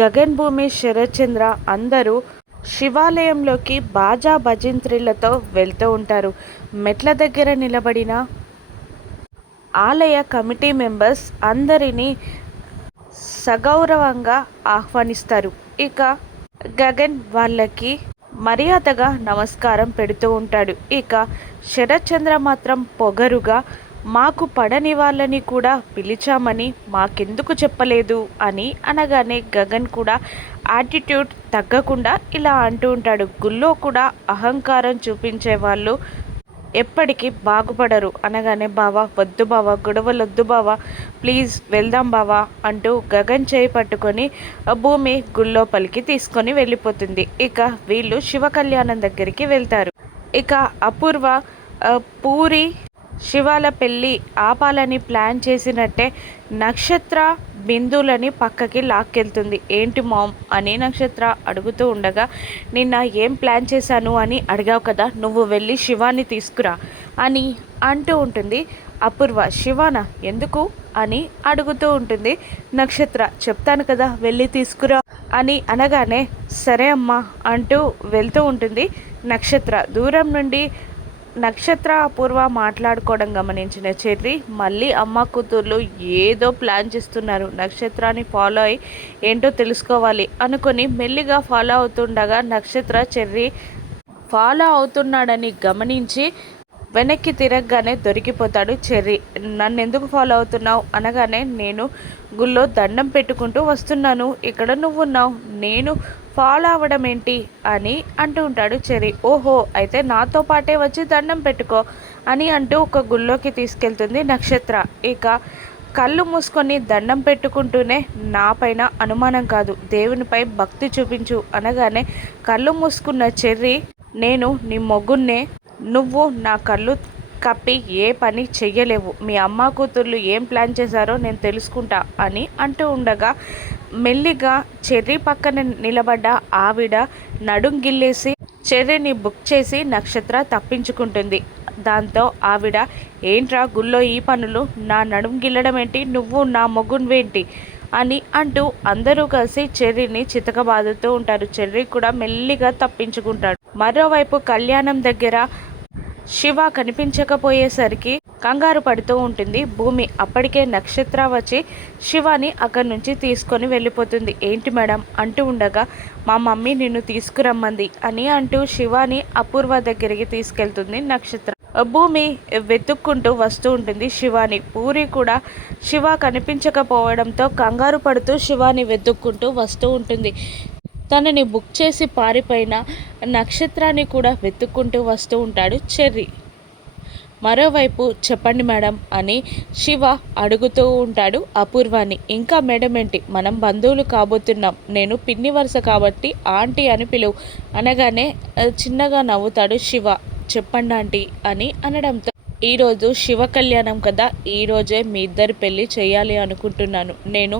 గగన్, భూమి, శరత్చంద్ర అందరూ శివాలయంలోకి బాజా భజంత్రీలతో వెళ్తూ ఉంటారు. మెట్ల దగ్గర నిలబడిన ఆలయ కమిటీ మెంబర్స్ అందరినీ సగౌరవంగా ఆహ్వానిస్తారు. ఇక గగన్ వాళ్ళకి మర్యాదగా నమస్కారం పెడుతూ ఉంటాడు. ఇక శరత్చంద్ర మాత్రం పొగరుగా మాకు పడని వాళ్ళని కూడా పిలిచామని మాకెందుకు చెప్పలేదు అని అనగానే గగన్ కూడా యాటిట్యూడ్ తగ్గకుండా ఇలా అంటూ ఉంటాడు. గుళ్ళో కూడా అహంకారం చూపించే వాళ్ళు ఎప్పటికీ బాగుపడరు అనగానే బావా వద్దు బావా, గొడవలొద్దు బావా, ప్లీజ్ వెళ్దాం బావా అంటూ గగన్ చేయి పట్టుకొని భూమి గుళ్ళోపలికి తీసుకొని వెళ్ళిపోతుంది. ఇక వీళ్ళు శివ కళ్యాణం దగ్గరికి వెళ్తారు. ఇక అపూర్వ పూరి శివాల పెళ్ళి ఆపాలని ప్లాన్ చేసినట్టే నక్షత్ర బిందులని పక్కకి లాక్కెళ్తుంది. ఏంటి మామ్ అని నక్షత్ర అడుగుతూ ఉండగా, నిన్న ఏం ప్లాన్ చేశాను అని అడిగావు కదా, నువ్వు వెళ్ళి శివాని తీసుకురా అని అంటూ ఉంటుంది. అపూర్వ శివానా ఎందుకు అని అడుగుతూ ఉంటుంది. నక్షత్ర చెప్తాను కదా వెళ్ళి తీసుకురా అని అనగానే సరే అమ్మా అంటూ వెళ్తూ ఉంటుంది. నక్షత్ర దూరం నుండి నక్షత్ర అపూర్వ మాట్లాడుకోవడం గమనించిన చెర్రి మళ్ళీ అమ్మ కూతుర్లు ఏదో ప్లాన్ చేస్తున్నారు, నక్షత్రాన్ని ఫాలో అయ్యి ఏంటో తెలుసుకోవాలి అనుకొని మెల్లిగా ఫాలో అవుతుండగా నక్షత్ర చెర్రి ఫాలో అవుతున్నాడని గమనించి వెనక్కి తిరగగానే దొరికిపోతాడు చెర్రి. నన్ను ఎందుకు ఫాలో అవుతున్నావు అనగానే నేను గుళ్ళో దండం పెట్టుకుంటూ వస్తున్నాను, ఇక్కడ నువ్వున్నావు, నేను ఫాలో అవ్వడం ఏంటి అని అంటూ ఉంటాడు చెర్రి. ఓహో అయితే నాతో పాటే వచ్చి దండం పెట్టుకో అని అంటూ ఒక గుళ్ళోకి తీసుకెళ్తుంది నక్షత్ర. ఇక కళ్ళు మూసుకొని దండం పెట్టుకుంటూనే నా పైన అనుమానం కాదు, దేవునిపై భక్తి చూపించు అనగానే కళ్ళు మూసుకున్న చెర్రి నేను నీ మొగ్గున్నే, నువ్వు నా కళ్ళు కప్పి ఏ పని చెయ్యలేవు, మీ అమ్మ కూతుర్లు ఏం ప్లాన్ చేశారో నేను తెలుసుకుంటా అని అంటూ ఉండగా మెల్లిగా చెర్రీ పక్కన నిలబడ్డ ఆవిడ నడుం గిల్లేసి చెర్రీని బుక్ చేసి నక్షత్ర తప్పించుకుంటుంది. దాంతో ఆవిడ ఏంట్రా గుళ్ళో ఈ పనులు, నా నడుం గిల్లడం ఏంటి, నువ్వు నా మొగున్వేంటి అని అంటూ అందరూ కలిసి చెర్రీని చితకబాదుతూ ఉంటారు. చెర్రీ కూడా మెల్లిగా తప్పించుకుంటాడు. మరోవైపు కళ్యాణం దగ్గర శివ కనిపించకపోయేసరికి కంగారు పడుతూ ఉంటుంది భూమి. అప్పటికే నక్షత్ర వచ్చి శివాని అక్కడి నుంచి తీసుకొని వెళ్ళిపోతుంది. ఏంటి మేడం అంటూ ఉండగా మా మమ్మీ నిన్ను తీసుకురమ్మంది అని అంటూ శివాని అపూర్వ దగ్గరికి తీసుకెళ్తుంది నక్షత్ర. భూమి వెతుక్కుంటూ వస్తూ ఉంటుంది శివాని. పూరి కూడా శివ కనిపించకపోవడంతో కంగారు పడుతూ శివాని వెతుక్కుంటూ వస్తూ ఉంటుంది. తనని బుక్ చేసి పారిపోయిన నక్షత్రాన్ని కూడా వెతుక్కుంటూ వస్తూ ఉంటాడు చెర్రీ. మరోవైపు చెప్పండి మేడం అని శివ అడుగుతూ ఉంటాడు అపూర్వాని. ఇంకా మేడం ఏంటి, మనం బంధువులు కాబోతున్నాం, నేను పిన్ని వరుస కాబట్టి ఆంటీ అని పిలువు అనగానే చిన్నగా నవ్వుతాడు శివ. చెప్పండి ఆంటీ అని అనడంతో ఈరోజు శివ కళ్యాణం కదా, ఈరోజే మీ ఇద్దరి పెళ్ళి చేయాలి అనుకుంటున్నాను, నేను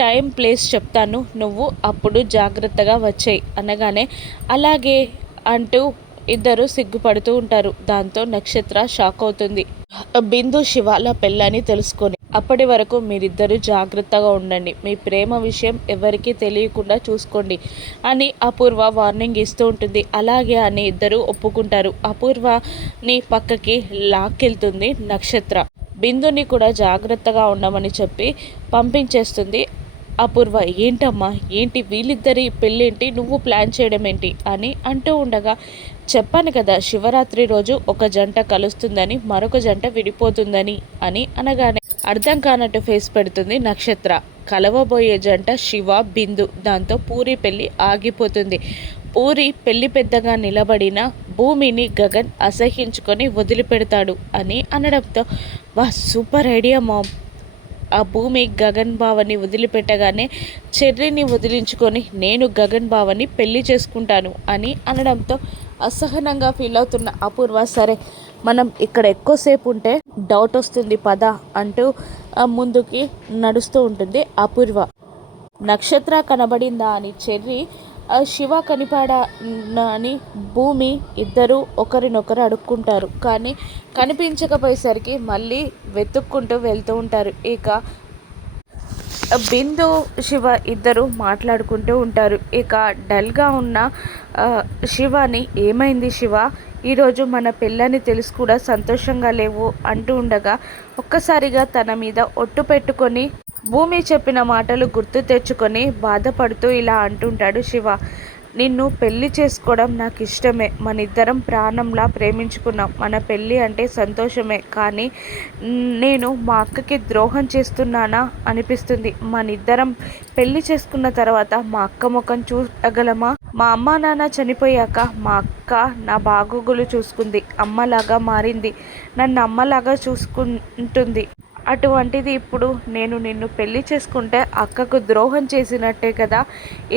టైం ప్లేస్ చెప్తాను, నువ్వు అప్పుడు జాగ్రత్తగా వచ్చేయి అనగానే అలాగే అంటూ ఇద్దరు సిగ్గుపడుతూ ఉంటారు. దాంతో నక్షత్ర షాక్ అవుతుంది బిందు శివాల పెళ్ళని తెలుసుకొని. అప్పటి వరకు మీరిద్దరూ జాగ్రత్తగా ఉండండి, మీ ప్రేమ విషయం ఎవరికీ తెలియకుండా చూసుకోండి అని అపూర్వ వార్నింగ్ ఇస్తూ ఉంటుంది. అలాగే అని ఇద్దరు ఒప్పుకుంటారు. అపూర్వని పక్కకి లాక్కెళ్తుంది నక్షత్ర. బిందుని కూడా జాగ్రత్తగా ఉండమని చెప్పి పంపించేస్తుంది అపూర్వ. ఏంటమ్మా ఏంటి వీళ్ళిద్దరి పెళ్ళేంటి, నువ్వు ప్లాన్ చేయడం ఏంటి అని అంటూ ఉండగా చెప్పాను కదా శివరాత్రి రోజు ఒక జంట కలుస్తుందని మరొక జంట విడిపోతుందని అని అనగానే అర్థం కానట్టు ఫేస్ పెడుతుంది నక్షత్ర. కలవబోయే జంట శివ బిందు. దాంతో పూరి పెళ్ళి ఆగిపోతుంది. పూరి పెళ్లి పెద్దగా నిలబడిన భూమిని గగన్ అసహించుకొని వదిలిపెడతాడు అని అనడంతో వా సూపర్ ఐడియా మామ్. ఆ భూమి గగన్ బావని వదిలిపెట్టగానే చెర్రీని వదిలించుకొని నేను గగన్ బావని పెళ్లి చేసుకుంటాను అని అనడంతో అసహనంగా ఫీల్ అవుతున్న అపూర్వ సరే మనం ఇక్కడ ఎక్కువసేపు ఉంటే డౌట్ వస్తుంది పద అంటూ ముందుకి నడుస్తూ ఉంటుంది అపూర్వ. నక్షత్ర కనబడిందా అని చెర్రీ, శివ కనిపాడా అని భూమి ఇద్దరు ఒకరినొకరు అడుక్కుంటారు. కానీ కనిపించకపోయేసరికి మళ్ళీ వెతుక్కుంటూ వెళ్తూ ఉంటారు. ఇక బిందు, శివ ఇద్దరు మాట్లాడుకుంటూ ఉంటారు. ఇక డల్గా ఉన్న శివాని, ఏమైంది శివ, ఈరోజు మన పెళ్ళని తెలిసి కూడా సంతోషంగా లేవు అంటూ ఉండగా ఒక్కసారిగా తన మీద ఒట్టు పెట్టుకొని భూమి చెప్పిన మాటలు గుర్తు తెచ్చుకొని బాధపడుతూ ఇలా అంటుంటాడు శివ. నిన్ను పెళ్లి చేసుకోవడం నాకు ఇష్టమే, మన ఇద్దరం ప్రాణంలా ప్రేమించుకున్నాం, మన పెళ్ళి అంటే సంతోషమే, కానీ నేను మా అక్కకి ద్రోహం చేస్తున్నానా అనిపిస్తుంది. మన ఇద్దరం పెళ్లి చేసుకున్న తర్వాత మా అక్క ముఖం చూడగలమా? మా అమ్మ నాన్న చనిపోయాక మా అక్క నా బాగోగులు చూసుకుంది, అమ్మలాగా మారింది, నన్ను అమ్మలాగా చూసుకుంటుంది. అటువంటిది ఇప్పుడు నేను నిన్ను పెళ్లి చేసుకుంటే అక్కకు ద్రోహం చేసినట్టే కదా.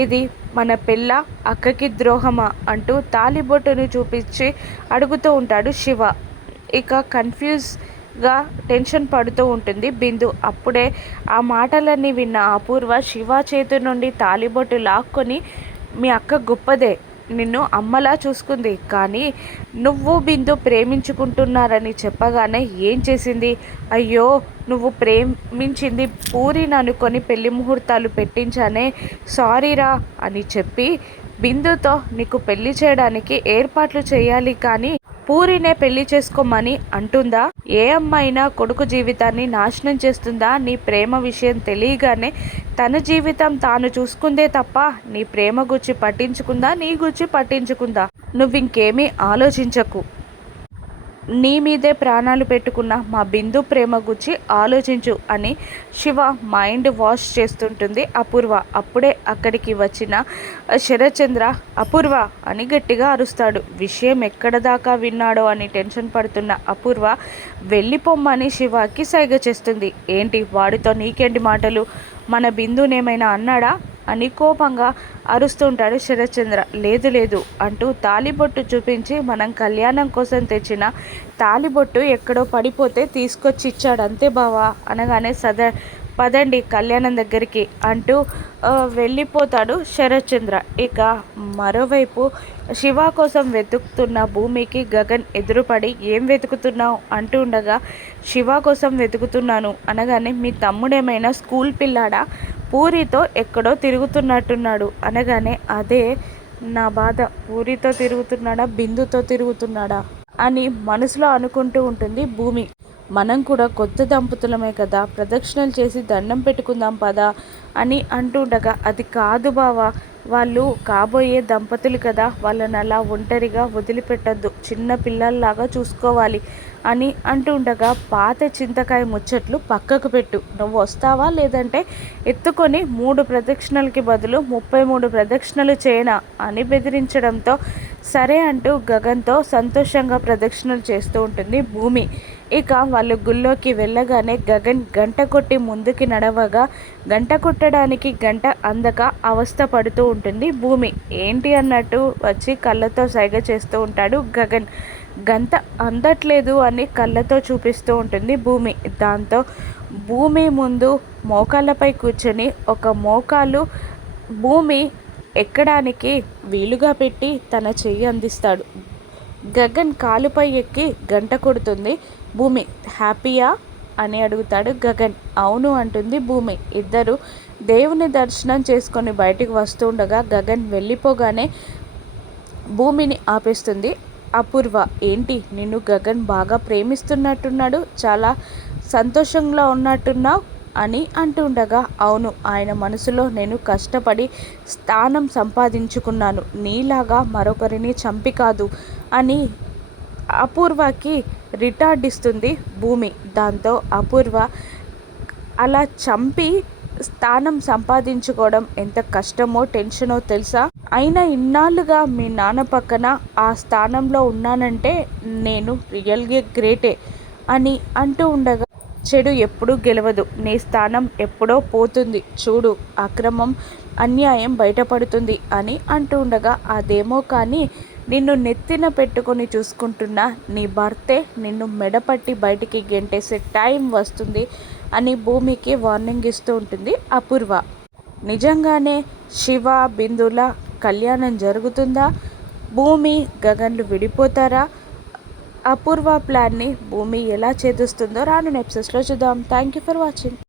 ఇది మన పెళ్ళ, అక్కకి ద్రోహమా అంటూ తాలిబొట్టును చూపించి అడుగుతూ ఉంటాడు శివ. ఇక కన్ఫ్యూజ్గా టెన్షన్ పడుతూ ఉంటుంది బిందు. అప్పుడే ఆ మాటలన్నీ విన్న అపూర్వ శివ చేతి నుండి తాలిబొట్టు లాక్కొని, మీ అక్క గొప్పదే, నిన్ను అమ్మలా చూసుకుంది, కానీ నువ్వు బిందు ప్రేమించుకుంటున్నారని చెప్పగానే ఏం చేసింది? అయ్యో, నువ్వు ప్రేమించింది పూరిని అనుకొని పెళ్లి ముహూర్తాలు పెట్టించానే, సారీరా అని చెప్పి బిందుతో నీకు పెళ్లి చేయడానికి ఏర్పాట్లు చేయాలి, కానీ పూరినే పెళ్లి చేసుకోమని అంటుందా? ఏ అమ్మాయినా కొడుకు జీవితాన్ని నాశనం చేస్తుందా? నీ ప్రేమ విషయం తెలియగానే తన జీవితం తాను చూసుకుందే తప్ప నీ ప్రేమ గురించి పట్టించుకుందా? నీ గురించి పట్టించుకుందా? నువ్వింకేమీ ఆలోచించకు, నీ మీదే ప్రాణాలు పెట్టుకున్న మా బిందు ప్రేమ గురించి ఆలోచించు అని శివ మైండ్ వాష్ చేస్తుంటుంది అపూర్వ. అప్పుడే అక్కడికి వచ్చిన శరత్చంద్ర అపూర్వ అని గట్టిగా అరుస్తాడు. విషయం ఎక్కడ దాకా విన్నాడో అని టెన్షన్ పడుతున్న అపూర్వ వెళ్ళిపోమ్మని శివకి సైగ చేస్తుంది. ఏంటి వాడితో నీకేంటి మాటలు, మన బిందునేమైనా అన్నాడా అని కోపంగా అరుస్తుంటాడు శరత్చంద్ర. లేదు లేదు అంటూ తాలిబొట్టు చూపించి, మనం కళ్యాణం కోసం తెచ్చిన తాలిబొట్టు ఎక్కడో పడిపోతే తీసుకొచ్చి ఇచ్చాడు అంతే బావా అనగానే పదండి కళ్యాణం దగ్గరికి అంటూ వెళ్ళిపోతాడు శరత్చంద్ర. ఇక మరోవైపు శివ కోసం వెతుకుతున్న భూమికి గగన్ ఎదురుపడి ఏం వెతుకుతున్నావు అంటూ ఉండగా, శివ కోసం వెతుకుతున్నాను అనగానే, మీ తమ్ముడేమైనా స్కూల్ పిల్లాడా, పూరితో ఎక్కడో తిరుగుతున్నట్టున్నాడు అనగానే, అదే నా బాధ, పూరితో తిరుగుతున్నాడా బిందుతో తిరుగుతున్నాడా అని మనసులో అనుకుంటూ ఉంటుంది భూమి. మనం కూడా కొత్త దంపతులమే కదా, ప్రదక్షిణలు చేసి దండం పెట్టుకుందాం పదా అని అంటుండగా, అది కాదు బావా, వాళ్ళు కాబోయే దంపతులు కదా, వాళ్ళని అలా ఒంటరిగా వదిలిపెట్టద్దు, చిన్న పిల్లల్లాగా చూసుకోవాలి అని అంటుండగా, పాత చింతకాయ ముచ్చట్లు పక్కకు పెట్టు, నువ్వు వస్తావా లేదంటే ఎత్తుకొని 3 ప్రదక్షిణలకి బదులు 33 ప్రదక్షిణలు చేయనా అని బెదిరించడంతో సరే అంటూ గగన్తో సంతోషంగా ప్రదక్షిణలు చేస్తూ ఉంటుంది భూమి. ఇక వాళ్ళు గుళ్ళోకి వెళ్ళగానే గగన్ గంట కొట్టి ముందుకి నడవగా, గంట కొట్టడానికి గంట అందక అవస్థ పడుతూ ఉంటుంది భూమి. ఏంటి అన్నట్టు వచ్చి కళ్ళతో సైగ చేస్తూ ఉంటాడు గగన్. గంట అందట్లేదు అని కళ్ళతో చూపిస్తూ ఉంటుంది భూమి. దాంతో భూమి ముందు మోకాళ్ళపై కూర్చొని ఒక మోకాలు భూమి ఎక్కడానికి వీలుగా పెట్టి తన చెయ్యి అందిస్తాడు. గగన్ కాలుపై ఎక్కి గంట కొడుతుంది భూమి. హ్యాపీయా అని అడుగుతాడు గగన్. అవును అంటుంది భూమి. ఇద్దరు దేవుని దర్శనం చేసుకొని బయటికి వస్తుండగా గగన్ వెళ్ళిపోగానే భూమిని ఆపేస్తుంది అపూర్వ. ఏంటి, నిన్ను గగన్ బాగా ప్రేమిస్తున్నట్టున్నాడు, చాలా సంతోషంగా ఉన్నట్టున్నావు అని అంటుండగా, అవును, ఆయన మనసులో నేను కష్టపడి స్థానం సంపాదించుకున్నాను, నీలాగా మరొకరిని చంపి కాదు అని అపూర్వకి రిటార్డ్ ఇస్తుంది భూమి. దాంతో అపూర్వ, అలా చంపి స్థానం సంపాదించుకోవడం ఎంత కష్టమో టెన్షనో తెలుసా, అయినా ఇన్నాళ్ళుగా మీ నాన్న పక్కన ఆ స్థానంలో ఉన్నానంటే నేను రియల్గా గ్రేటే అని అంటూ ఉండగా, చెడు ఎప్పుడూ గెలవదు, నీ స్థానం ఎప్పుడో పోతుంది చూడు, అక్రమం అన్యాయం బయటపడుతుంది అని అంటూ ఉండగా, అదేమో కానీ నిన్ను నెత్తిన పెట్టుకొని చూసుకుంటున్న నీ భర్తే నిన్ను మెడపట్టి బయటికి గెంటేసే టైం వస్తుంది అని భూమికి వార్నింగ్ ఇస్తూ ఉంటుంది అపూర్వ. నిజంగానే శివ బిందుల కళ్యాణం జరుగుతుందా? భూమి గగన్లు విడిపోతారా? అపూర్వ ప్లాన్ని భూమి ఎలా ఛేదిస్తుందో రానున్న ఎపిసోడ్స్లో చూద్దాం. Thank you for watching.